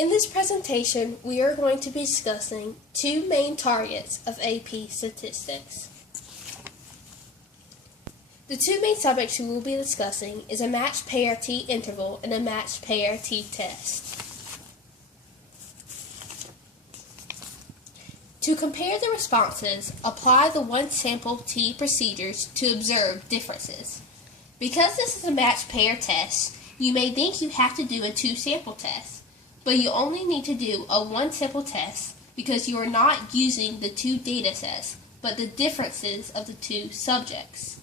In this presentation, we are going to be discussing two main targets of AP Statistics. The two main subjects we will be discussing is a matched pair t-interval and a matched pair t-test. To compare the responses, apply the one-sample t procedures to observe differences. Because this is a matched pair test, you may think you have to do a two-sample test, but you only need to do a one-sample test because you are not using the two data sets, but the differences of the two subjects.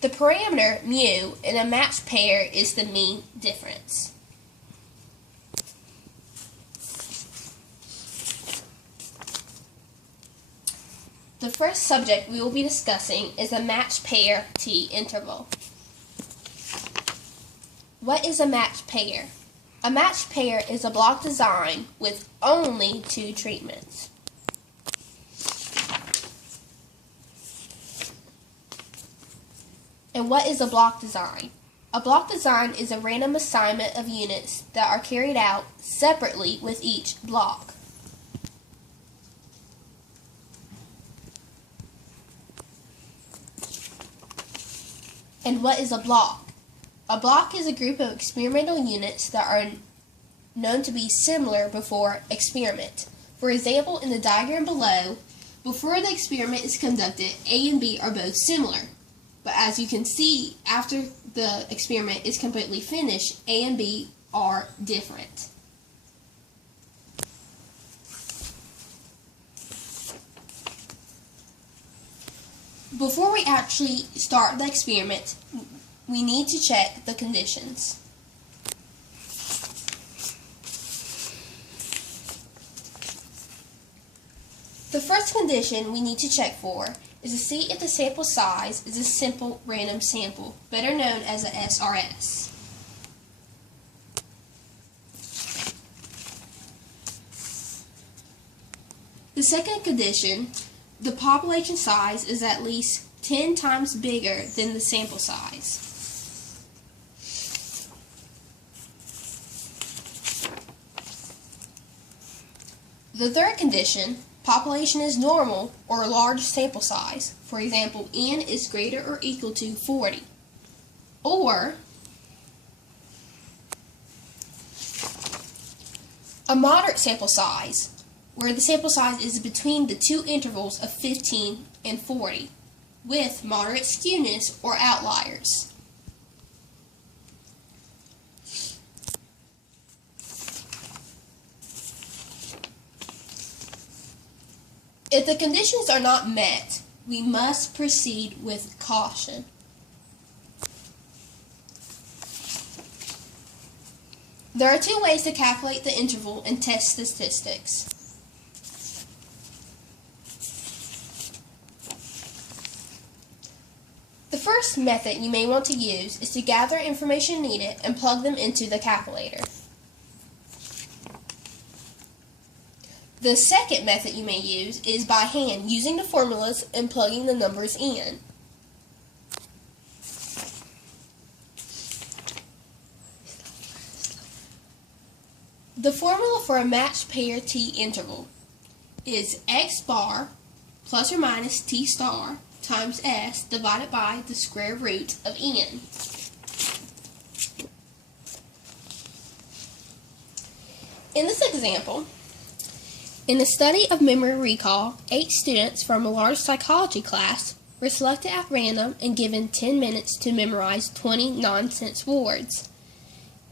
The parameter mu in a matched pair is the mean difference. The first subject we will be discussing is a matched pair t-interval. What is a matched pair? A matched pair is a block design with only two treatments. And what is a block design? A block design is a random assignment of units that are carried out separately with each block. And what is a block? A block is a group of experimental units that are known to be similar before experiment. For example, in the diagram below, before the experiment is conducted, A and B are both similar. But as you can see, after the experiment is completely finished, A and B are different. Before we actually start the experiment, we need to check the conditions. The first condition we need to check for is to see if the sample size is a simple random sample, better known as a SRS. The second condition, the population size is at least 10 times bigger than the sample size. The third condition, population is normal or a large sample size. For example, n is greater or equal to 40. Or a moderate sample size, where the sample size is between the two intervals of 15 and 40, with moderate skewness or outliers. If the conditions are not met, we must proceed with caution. There are two ways to calculate the interval and test statistics. The first method you may want to use is to gather information needed and plug them into the calculator. The second method you may use is by hand, using the formulas and plugging the numbers in. The formula for a matched pair t-interval is x bar plus or minus t star times s divided by the square root of n. In this example, in a study of memory recall, 8 students from a large psychology class were selected at random and given 10 minutes to memorize 20 nonsense words.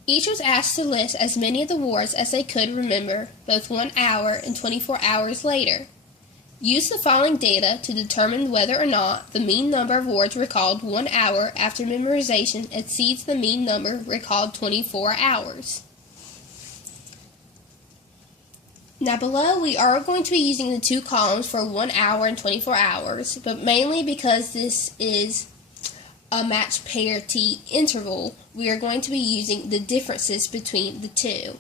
Each was asked to list as many of the words as they could remember, both 1 hour and 24 hours later. Use the following data to determine whether or not the mean number of words recalled 1 hour after memorization exceeds the mean number recalled 24 hours. Now below we are going to be using the two columns for 1 hour and 24 hours, but mainly because this is a matched pair t-interval, we are going to be using the differences between the two.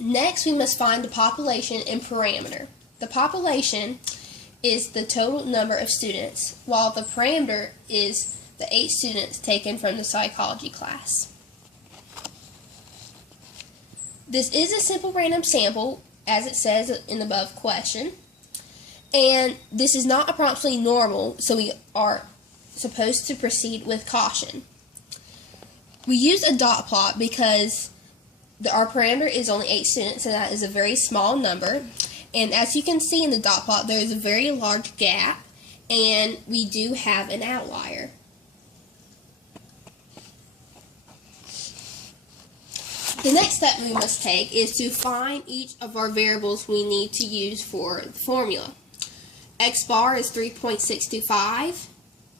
Next, we must find the population and parameter. The population is the total number of students, while the parameter is the 8 students taken from the psychology class. This is a simple random sample, as it says in the above question. And this is not approximately normal, so we are supposed to proceed with caution. We use a dot plot because our parameter is only 8 students, and that is a very small number. And as you can see in the dot plot, there is a very large gap, and we do have an outlier. The next step we must take is to find each of our variables we need to use for the formula. X bar is 3.625,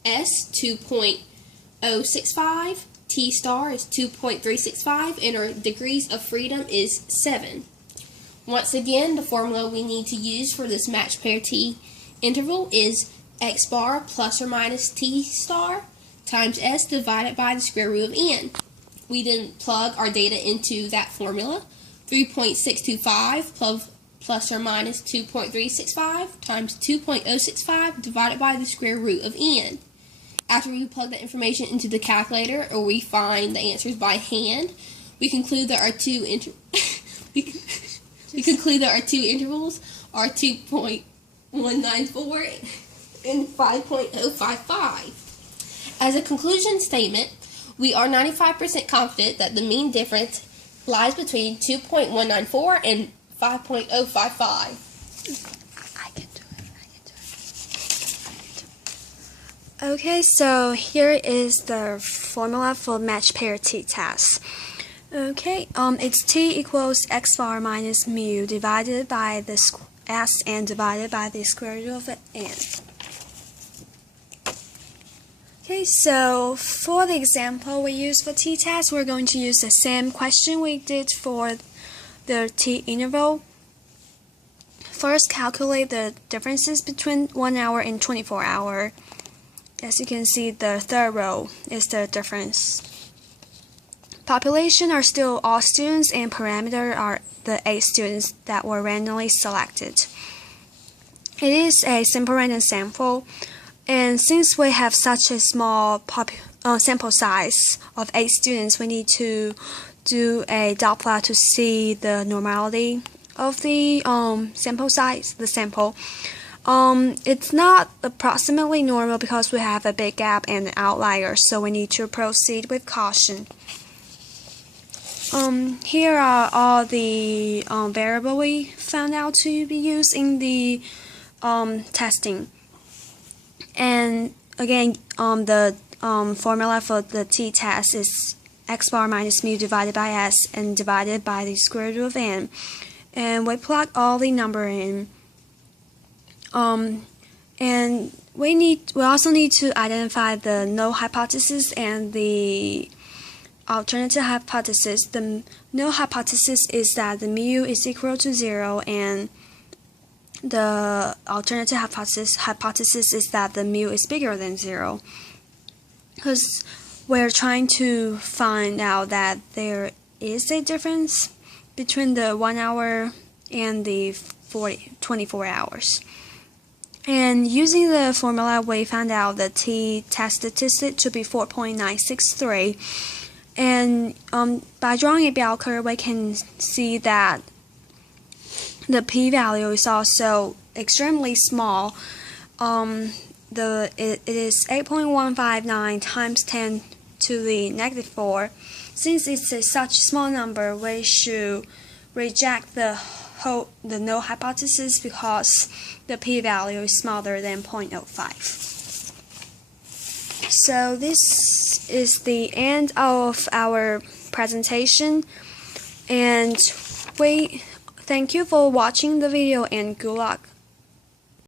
S 2.065, T star is 2.365, and our degrees of freedom is 7. Once again, the formula we need to use for this matched pair T interval is X bar plus or minus T star times S divided by the square root of N. We then plug our data into that formula. 3.625 plus or minus 2.365 times 2.065 divided by the square root of N. After we plug that information into the calculator, or we find the answers by hand, we conclude that our two intervals are 2.194 and 5.055. As a conclusion statement, we are 95% confident that the mean difference lies between 2.194 and 5.055. I can do it. Okay, so here is the formula for matched pair t-test. Okay, it's t equals x bar minus mu divided by the s and divided by the square root of n. Okay, so for the example we use for t-test, we're going to use the same question we did for the t interval. First, calculate the differences between 1 hour and 24 hours. As you can see, the third row is the difference. Population are still all students, and parameter are the 8 students that were randomly selected. It is a simple random sample, and since we have such a small sample size of 8 students, we need to do a dot plot to see the normality of the sample size, the sample. It's not approximately normal because we have a big gap and an outlier, so we need to proceed with caution. Here are all the variables we found out to be used in the testing. And again, the formula for the t-test is x bar minus mu divided by s and divided by the square root of n. And we plug all the number in. And we also need to identify the null hypothesis and the alternative hypothesis. The null hypothesis is that the mu is equal to 0, and the alternative hypothesis is that the mu is bigger than 0. Because we're trying to find out that there is a difference between the 1 hour and the 24 hours. And using the formula, we found out the t-test statistic to be 4.963. And by drawing a bell curve, we can see that the p-value is also extremely small. It is 8.159 times 10 to the negative 4. Since it's such a small number, we should reject the null hypothesis because the p-value is smaller than 0.05. So this is the end of our presentation, and we thank you for watching the video, and good luck.